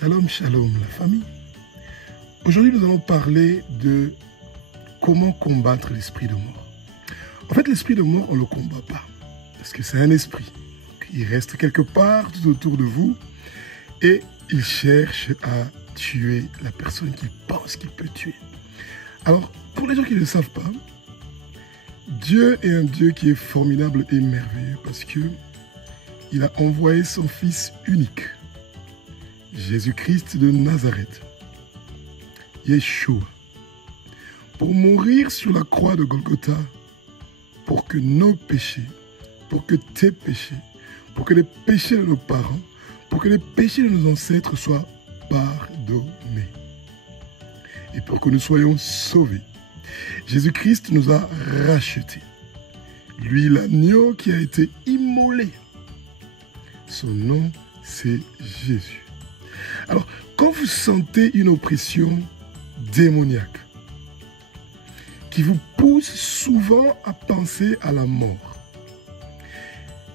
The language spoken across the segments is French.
Shalom, shalom la famille. Aujourd'hui nous allons parler de comment combattre l'esprit de mort. En fait l'esprit de mort on ne le combat pas. Parce que c'est un esprit. Il reste quelque part tout autour de vous et il cherche à tuer la personne qu'il pense qu'il peut tuer. Alors pour les gens qui ne le savent pas, Dieu est un Dieu qui est formidable et merveilleux parce que il a envoyé son Fils unique, Jésus-Christ de Nazareth, Yeshua, pour mourir sur la croix de Golgotha, pour que nos péchés, pour que tes péchés, pour que les péchés de nos parents, pour que les péchés de nos ancêtres soient pardonnés. Et pour que nous soyons sauvés. Jésus-Christ nous a rachetés. Lui, l'agneau qui a été immolé. Son nom, c'est Jésus. Alors, quand vous sentez une oppression démoniaque qui vous pousse souvent à penser à la mort,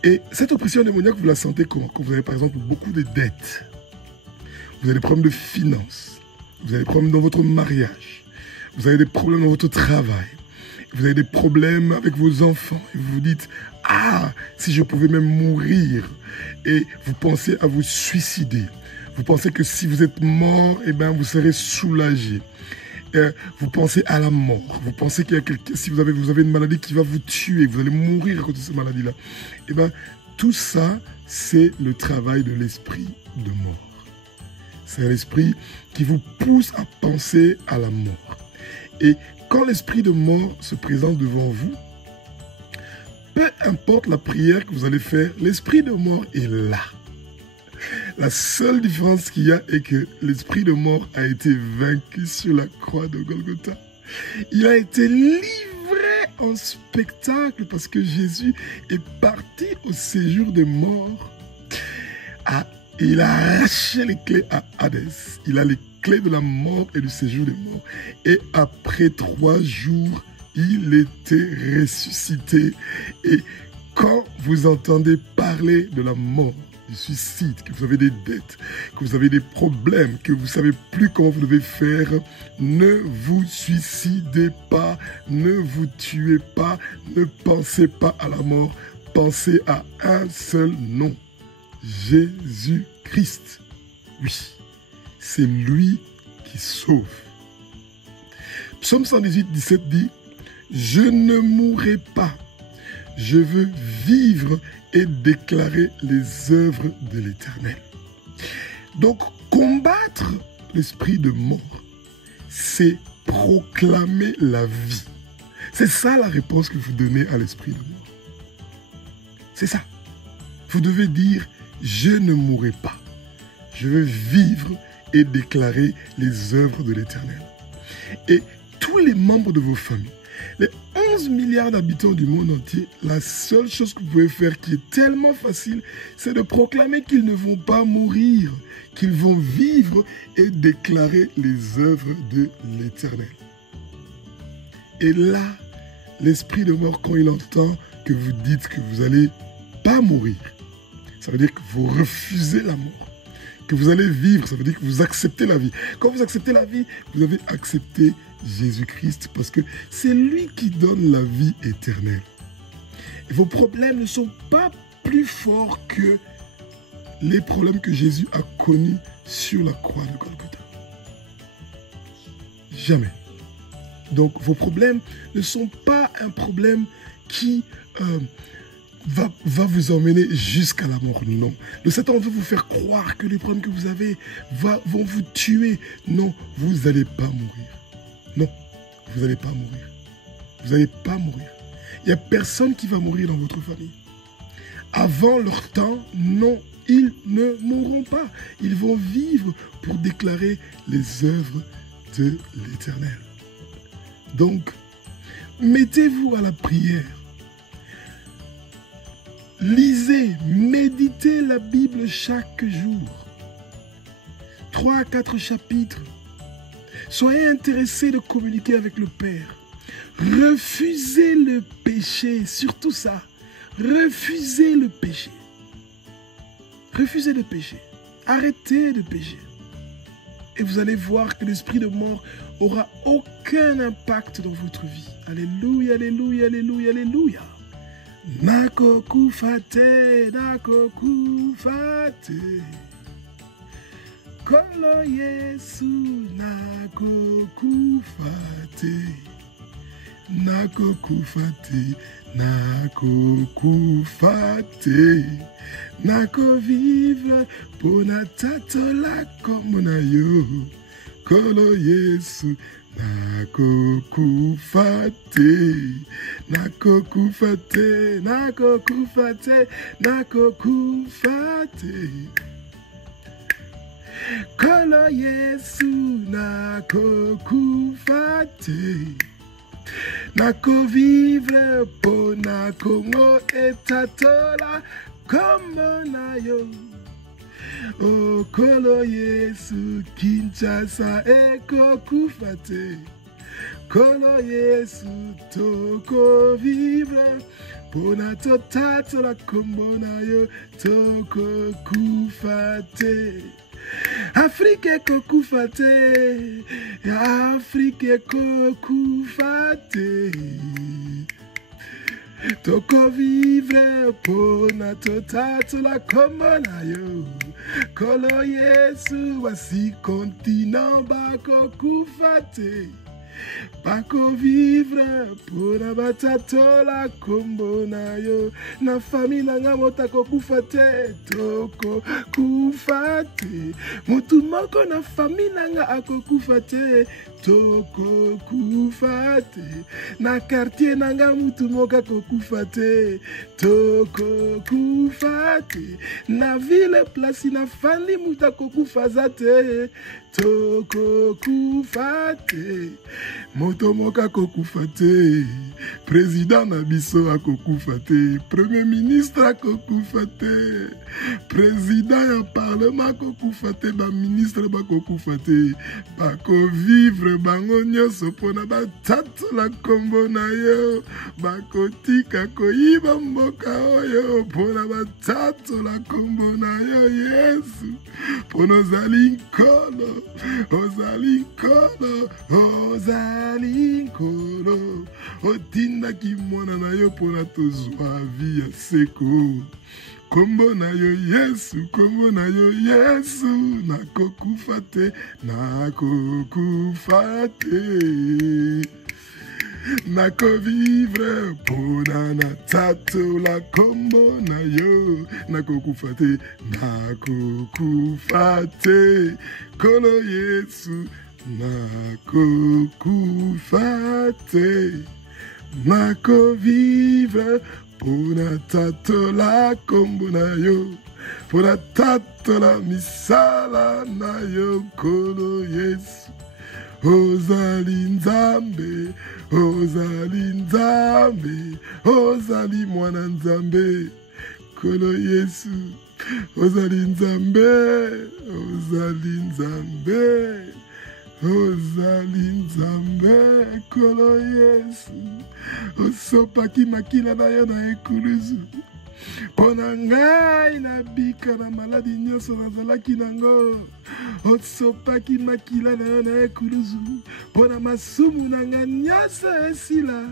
et cette oppression démoniaque, vous la sentez comment? Quand vous avez par exemple beaucoup de dettes, vous avez des problèmes de finances, vous avez des problèmes dans votre mariage, vous avez des problèmes dans votre travail, vous avez des problèmes avec vos enfants, et vous vous dites « Ah, si je pouvais même mourir !» Et vous pensez à vous suicider. Vous pensez que si vous êtes mort, eh bien, vous serez soulagé. Vous pensez à la mort. Vous pensez qu'il y a quelqu'un, si vous avez une maladie qui va vous tuer, vous allez mourir à cause de cette maladie-là. Eh bien, tout ça, c'est le travail de l'esprit de mort. C'est un esprit qui vous pousse à penser à la mort. Et quand l'esprit de mort se présente devant vous, peu importe la prière que vous allez faire, l'esprit de mort est là. La seule différence qu'il y a est que l'esprit de mort a été vaincu sur la croix de Golgotha. Il a été livré en spectacle parce que Jésus est parti au séjour des morts. Il a arraché les clés à Hadès. Il a les clés de la mort et du séjour des morts. Et après 3 jours, il était ressuscité. Et quand vous entendez parler de la mort, du suicide, que vous avez des dettes, que vous avez des problèmes, que vous ne savez plus comment vous devez faire, ne vous suicidez pas, ne vous tuez pas, ne pensez pas à la mort, pensez à un seul nom, Jésus-Christ. Oui, c'est lui qui sauve. Psaume 118, 17 dit « Je ne mourrai pas, je veux vivre et déclarer les œuvres de l'Éternel. » Donc, combattre l'esprit de mort, c'est proclamer la vie. C'est ça la réponse que vous donnez à l'esprit de mort. C'est ça. Vous devez dire, je ne mourrai pas. Je veux vivre et déclarer les œuvres de l'Éternel. Et tous les membres de vos familles, les 11 milliards d'habitants du monde entier, la seule chose que vous pouvez faire qui est tellement facile, c'est de proclamer qu'ils ne vont pas mourir, qu'ils vont vivre et déclarer les œuvres de l'Éternel. Et là, l'esprit de mort, quand il entend que vous dites que vous n'allez pas mourir, ça veut dire que vous refusez la mort, que vous allez vivre, ça veut dire que vous acceptez la vie. Quand vous acceptez la vie, vous avez accepté Jésus-Christ parce que c'est lui qui donne la vie éternelle. Et vos problèmes ne sont pas plus forts que les problèmes que Jésus a connus sur la croix de Golgotha. Jamais. Donc vos problèmes ne sont pas un problème qui va vous emmener jusqu'à la mort. Non. Le Satan veut vous faire croire que les problèmes que vous avez vont vous tuer. Non, vous n'allez pas mourir. Non, vous n'allez pas mourir. Vous n'allez pas mourir. Il n'y a personne qui va mourir dans votre famille. Avant leur temps, non, ils ne mourront pas. Ils vont vivre pour déclarer les œuvres de l'Éternel. Donc, mettez-vous à la prière. Lisez, méditez la Bible chaque jour. 3 à 4 chapitres. Soyez intéressés de communiquer avec le Père. Refusez le péché, surtout ça. Refusez le péché. Refusez de pécher. Arrêtez de pécher. Et vous allez voir que l'esprit de mort aura aucun impact dans votre vie. Alléluia, alléluia, alléluia, alléluia. Nako kufate, nako kufate. Kolo Yesu nako kufate. Nako kufate, nako kufate. Nako vivre pona tatola comme na yo. Kolo Yesu nako kufate. Nako kufate, nako kufate, nako kufate. Kolo Yesu nako kufate. Nako vivre pona Congo etatola comme na yo. O Kolo Yesu Kinshasa eko kufate. Kolo Yesu toko vivre pona totatola comme na yo toko kufate. Afrique kokufate, Afrique kokufate. Toko vivre pona totatola comme na yo. Kolo Yesu wasi continent bako kufate. Bako vivre pona batatola kombo na yo. Na famille nanga motako kufate. Toko kufate. Mutu moko na famille nanga ako kufate. Toko kufate. Na quartier nanga mutu moka ako kufate. Toko kufate. Na ville place na fandi mutu ako kufazate. Toko kufate. Moto moka kokufate. Président na biso akokufate. Premier ministre akokufate. Président ya parlement akokufate. Ba ministre bakokufate. Bako vivre bango nyonso pona batatola kombo na yo. Bako tika koyiba mboka oyo pona batatola kombo na yo Yesu. Pona ozali nkolo. Ozali nkolo. Ozali nkolo. Otindaki mwana na yo pona tozwa vi ya seko. Kombo na yo Yesu, kombo na yo Yesu. Nakokufate, nakokufate. Nako vivre pona na tatola kombo na yo. Nakokufate, nakokufate. Kolo Yesu nakokufate. Nako vivre pona tatola kombo na yo. Pona tatola misala na yo Kolo Yesu. Ozali Nzambe, ozali Nzambe, ozali mwana Nzambe. Kolo Yesu. Ozali Nzambe, ozali Nzambe. Ozali Nzambe, Kolo Yesu. Osopaki makila na yo na ekuluzu. Pona ngai na bika na maladi nyonso nazalaki nango. Osopaki makila na yo na ekuluzu. Pona masumu na nga nyonso esila.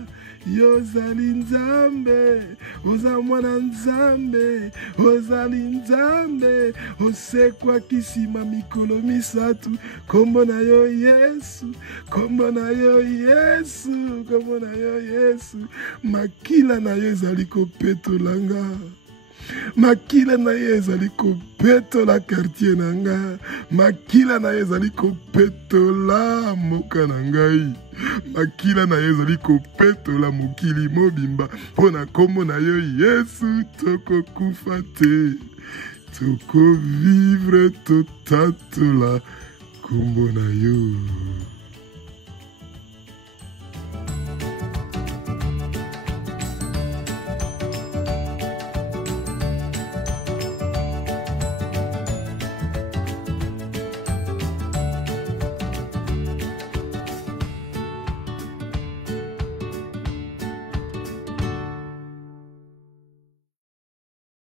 Yozali Nzambe, oza mwana Nzambe, ozali Nzambe, osekwa kisima mikolo misatu, kombo na yo Yesu, kombo na yo Yesu, kombo na yo Yesu, makila na yo ezali kopetolanga. Makila na ye ezali kopetola quartier na nga. Makila na ye ezali kopetola moka na ngai. Makila na ye ezali kopetola mokili mobimba. Pona kombo na yo Yesu toko kufa te. Toko vivre totatola kombo na yo.